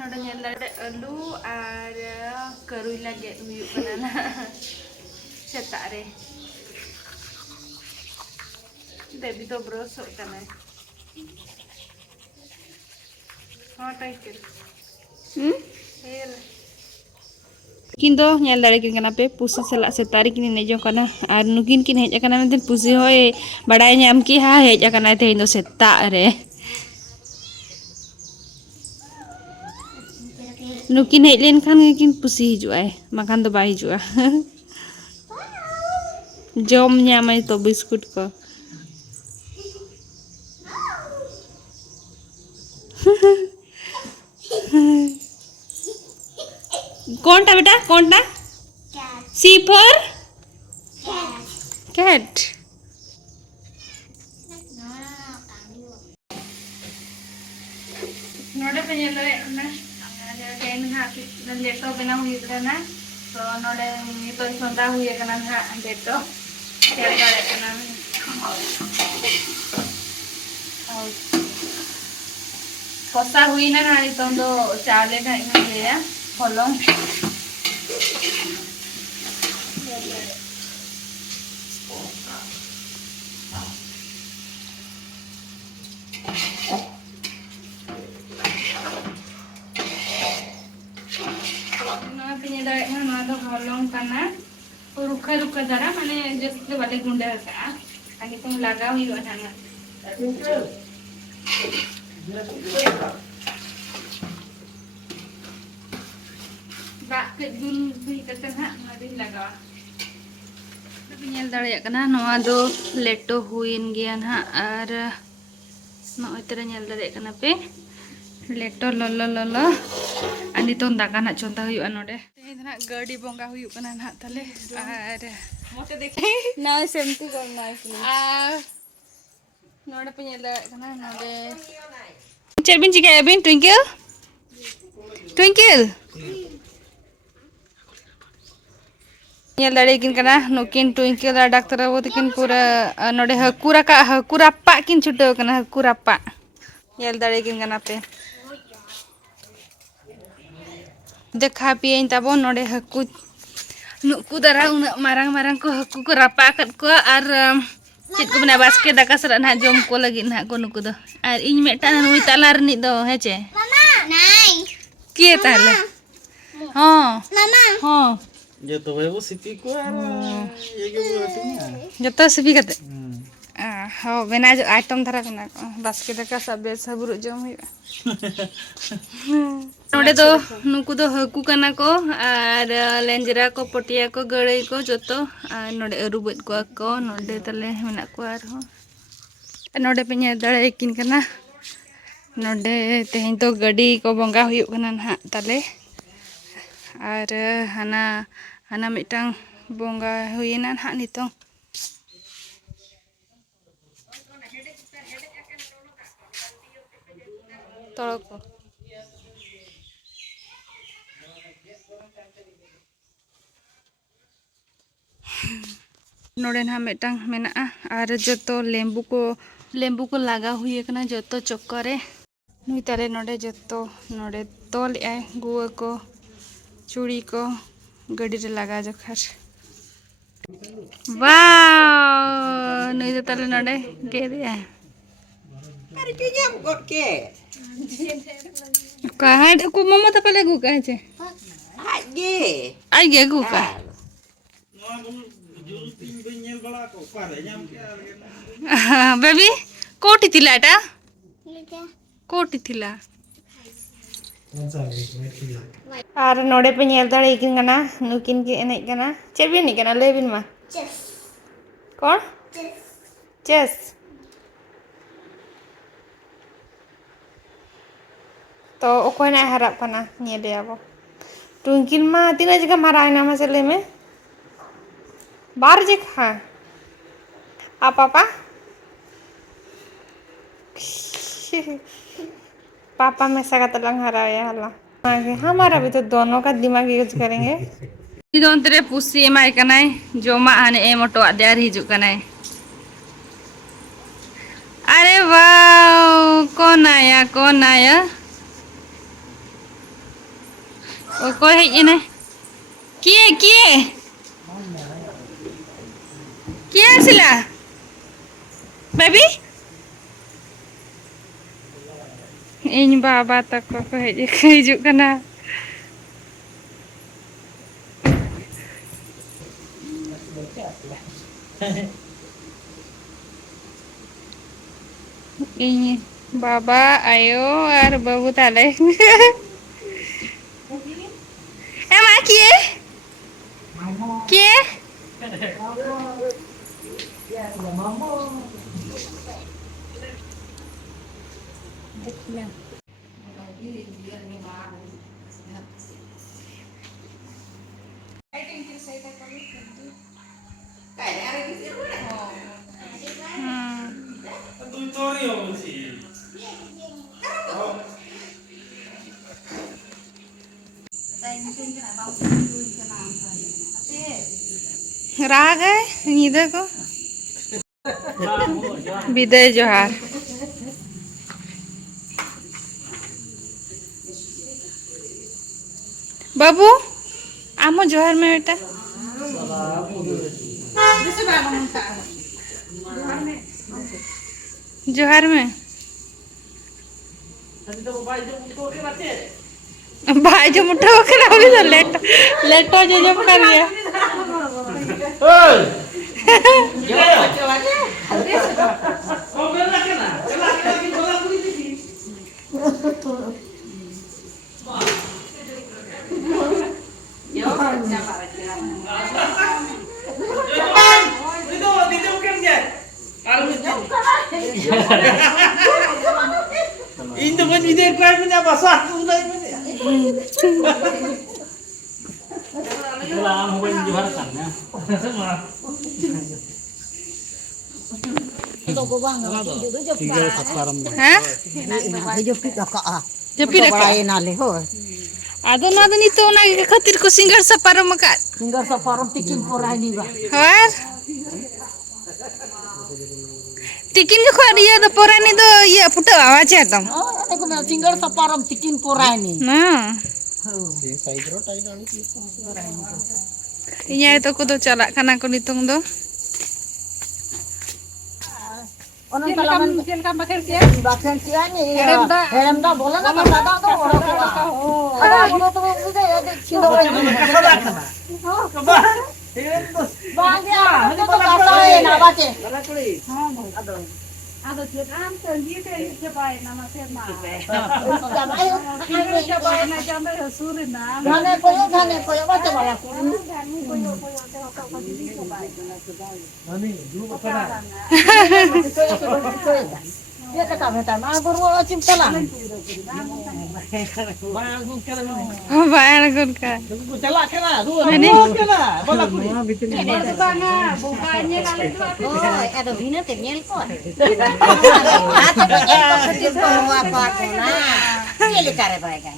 नोडे नेलड़े आलू और करुला गेट हुई कना सेता रे देवी तो ब्रश होता हाँ टाइट किन दो नेल दाड़े किन कना पे पुसी सला सेतारी किन नेजो कना और नुकिन किन हेज कना मेंते पुसी होय बड़ाय नाम की हा हेज कना ते दो सेता रे नुकिन हेज लेन खान किन पुसी हिजुआय माखान दो बा हिजुआ जम ᱧᱟᱢᱟᱭ तो बिस्कुट को कौन टा बेटा कौन टा सी फॉर कैट नोडे पे ये लोग ना केन हा लेटो बना हुई करना तो नोडे तो संदा हुई करना हा लेटो क्या करे करना कोसा हुई ना ना तो चावले ना ये फलों रुखा रुखा जरा माने जस्ट वाले गुंडे का आगे तुम लगा हुई हो जाना बाकी दूर भी करते हैं मारी लगा nyel dare kana noa do leto huin gian ha ar no itera nyel dare kana pe leto lolo lolo ani ton dakan ha chonta huyu anode tehin gadi bonga huyu kana na tale ar mote dekhe na semti korna please node pe nyel dare kana node cherbin chika abin twinkle twinkle nyel dare kin kana nukin twinkle da doctor wo tikin pura node hakura pa kin chute kana hakura pa nyel dare kin kana pe देखा पियन तबो नोडे हकु नुकु दरा उन मारंग मारंग को हकु को रापा कत को और चित को बना बास्के दाका सरा ना जम को लगी ना को नुकु दो और इन मेटा नुई तालार नि दो हेचे मामा नाई के ताले हां मामा हां जो तो वो सिपी को ये के बोलती जतो सिपी कते हो बेना जो आइटम धरा कना बास्के दाका सब सबरु जम हुई नोडे तो नुकु दो हकु कना को और लेंजरा को पटिया को गड़ई को जतो नोडे अरुबत को नोडे तले मेना को आर हो नोडे पे nye दड़े किन कना नोडे तेहें तो गडी को बंगा हुयु कना ना तले और हाना हाना मिटांग बंगा हुयना ना नितों तोड़ को नोडे ना मिटांग मेना और जतो लेम्बू को लगा हुई कना जतो चक्करे नुई ताले नोडे जतो नोडे तोल आय गुआ को चूड़ी को गड़ी रे लगा जखर वाव नुई तो ताले नोडे गेरे आय अरे के जम गोट के कहां को मम्मा तो पहले गु कहे छे आगे गु का बेबी कोटी थिला एटा कोटी थिला और नोडे पे नेल दाड़े किन कना नुकिन के एने कना चेबिन नि कना लेबिन मा चेस कौन चेस तो ओकोय ना हराप कना नेले आबो ट्विंकिल मा तीना जगह मारा ना मा चले में बार जे खा आ पापा पापा में सगा तलंग हराया हला हमारा भी तो दोनों का दिमाग यूज करेंगे इधर तेरे पुसी एमाय कनाय जोमा आने ए मोटो आदेर हिजु कनाय अरे वाह कौन आया Oko hej ini. Kie. Kie sila. Baby? Ini baba tako ko hijuk kana. Ini baba ayo ar babu tale. Emma kie? Kie? Tutorial sih. राग है नींद को विदय जोहार बाबू आमो जोहार में बेटा जोहार में भाई जो मुट्ठा वो करा बोली तो लेट हो जो जब कर लिया Indo kan video kau punya basah tu dah ini. Kalau mau jual sana. हाँ जपी रखा आदो ना तो नहीं तो ना के खातिर को सिंगर सपारो मका सिंगर सफारम टिकिन पोरानी बा और टिकिन जो खरिया तो पुरानी तो ये फुटा आवाज है तुम अने को मैं सिंगर सफारम टिकिन पोरानी ना ये तो को तो चला खाना को नितुंग दो ओनन पलामन मुकेल का बखेर किया ने हेरमदा बोला ना दादा तो अरे बोलो तो मुझे छिंदो बांगिया मुझे तो काटा है ना बाचे हां आदो काम तो ये पाए ना मसे मा ये पाए ना जामे सुर ना घने कोयो बाचे वाला dia kata betul, mana guru acim telah. बाहर गुन का Celak kena, tu. Ini Kena, bola kuli. Oh, ada bina ternyel kok. Atau ternyel kok sedih kok apa kena. Pilih cara baik kan.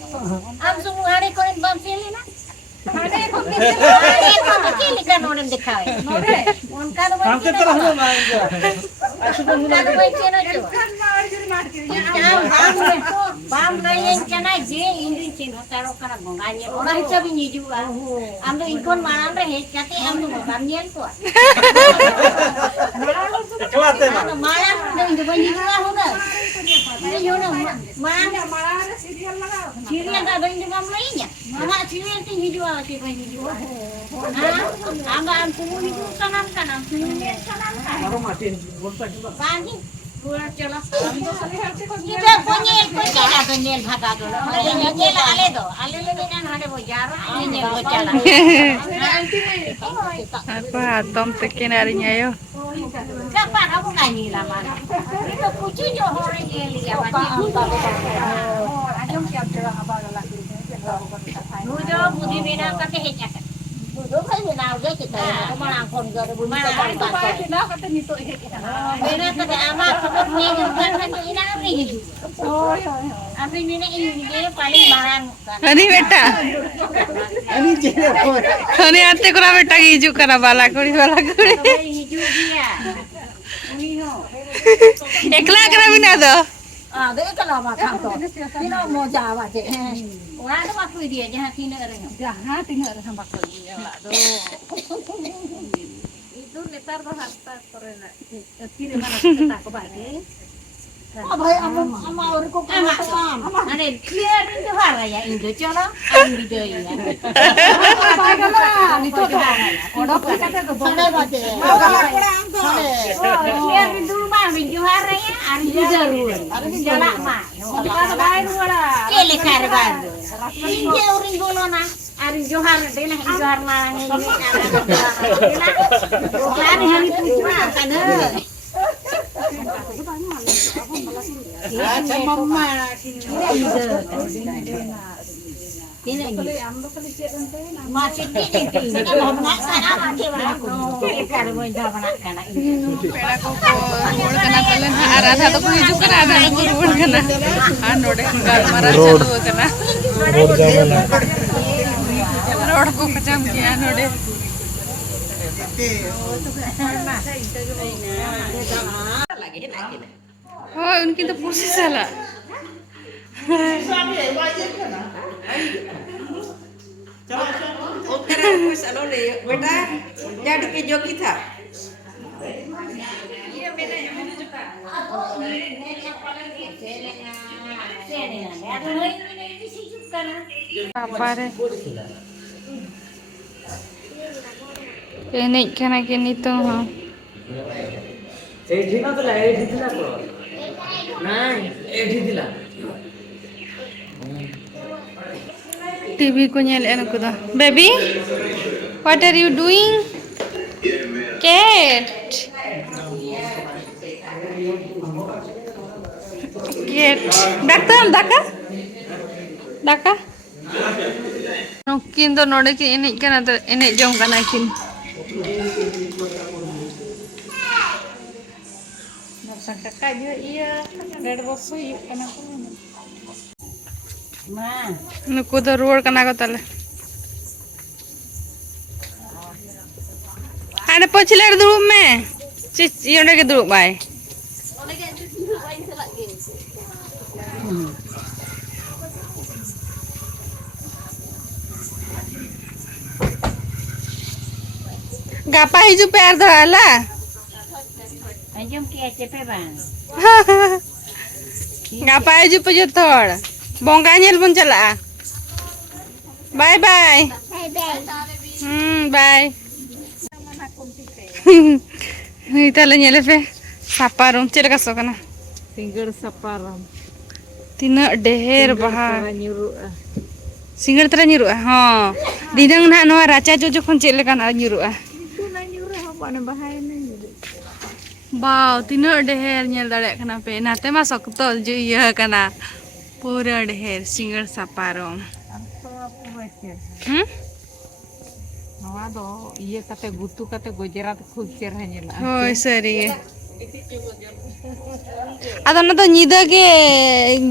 Am semua hari kau ini bam pilih na. Hari kau pilih kan orang dikhai. Unka tu Kamu terus mana? Aku pun unka tu baik cina tu. Bam lain cina je ini cina taruh kerana bunganya. Orang itu pun juga. Am tu ikon mana anda hekati am tu bam nyel kok. Kelat tu. Ano malam tu itu pun juga hoda. Ini hoda malam serial tak ada bam lainnya. Mama serial tu juga lagi pun juga. Amba am tu itu kanan kanan, serial kanan kanan. Baru mati. Boleh juga. Bagi. Buat jelas. Kita punya atau nyel bhaga tu. Nyel ale ni kan ada bojar. Ini nyel bojar. apa tom tekin harinya yo Kapan aku nyanyi lama. Itu kucu jo orang nyel ya. Nujo budi bina kata hecak. Nujo kan bina udah kita. Aku malang pun gak budi bina kata nitu hecak. Bina kata amat sebab ni kan kan ina amri. Oh ya. Amri ini paling barang. Honey बेटा Ini je. Honey आते को ना बेटा की हिजू करा बाला कुड़ी Hijau dia. Ini ho. एकला करा बिना दो Dek kalau makan tu. Tino mau Jawa je. Orang tu aku dia jangan tino orang. Jangan tinggal ada sampai kerja lah tuh. Itu letar tu harta korena. Kiri mana kita ke balik. Abai ama orang ko ama. Ane clear itu harga ya Indo colo. Andi deh ya. Abai kalau itu dah. Kodok kata tu. Sore baca. Clear itu mah video harga ya. Andi jarur. Andi jalak mah. Kita bayar dulu lah. Kele karban. Ini orang golona. Ari Johar deh nah Johar nang ini. Hari hari itu kan. Mama ini masih ini kalau nak sana mati aku kalau mau jawab nak kana ini Pera koko road kana kalen arah atau ku hiju kana ada road kana node galmara chalu kana road ko kacham kiya node oh उनकी तो पूरी साला बेटा जड़ के जोगी था apa re enek kana ke nito ha एठी ना तो एठी थिला को नहीं एठी थिला टीवी को nyel ena ko da baby what are you doing cat daka nukin do node ki enek kana to enek jong kana kin kakak juga iya dari bosu yuk kana ko mah nuku do ruor kana ko tale ada pocile dulu me cici yonde ke dulu bai gapa hiju per dhala Anjum ke cepe bang. gapa hiju pejo thor bonga nyel bun chala bye bye bye itala nyele pe saparum chela kaso kana सिंगर सपारम tina deher baha nyuru singar tara nyuruh ha dinang na noa racha jo jokhon chele kana nyuruh itu na nyuru apa na bahaya na nyuru wow tina deher nyel dare kana pe nate ma sokto jo iya kana pura deher singar saparum apa baca hmm do iya kate gutu kate gojerat khub cerah nyela hoi sari ada na to nyida ge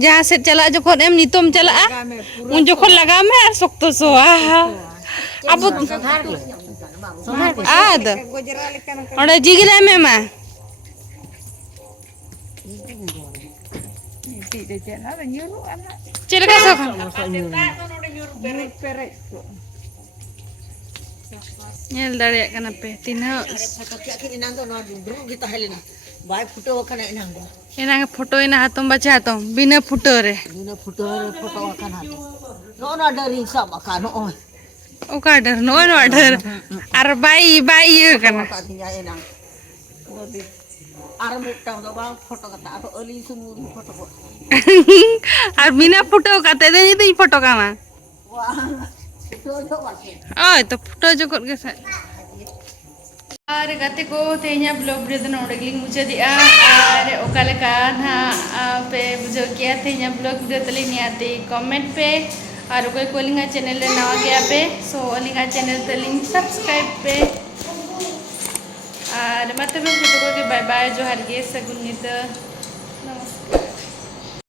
jahan set chala jokhon em nitom chala un jokhon laga me ar sokto so abu ad ode jigila me ma tidak jana nyuru anak chela ka sok perek nyel dare kana pe tina Baik foto kan enang deh. enang photo ina hatom bacha hatom bina photo re Dina foto kan ada. No dari sama kan oh. oka dar no order ar bai kana Tadinya enang. Armut tang do bang foto kata atau oli sumuri foto ko. ar bina photo kate de ni photo kana Wah. Itu jo wake. oh to photo jokot ge sa और गते को ते냐 blog video नोडगलिंग मुझे दिया और ओकाले का ना पे बुझो किया ते냐 ब्लॉग वीडियो तली नियाते कमेंट पे और कोई कोलिंगा चैनल ले नवा गया पे सो ओलिंगा चैनल तलिंग सब्सक्राइब पे और मतलब वीडियो को के बाय बाय जो हर गे सगुन नित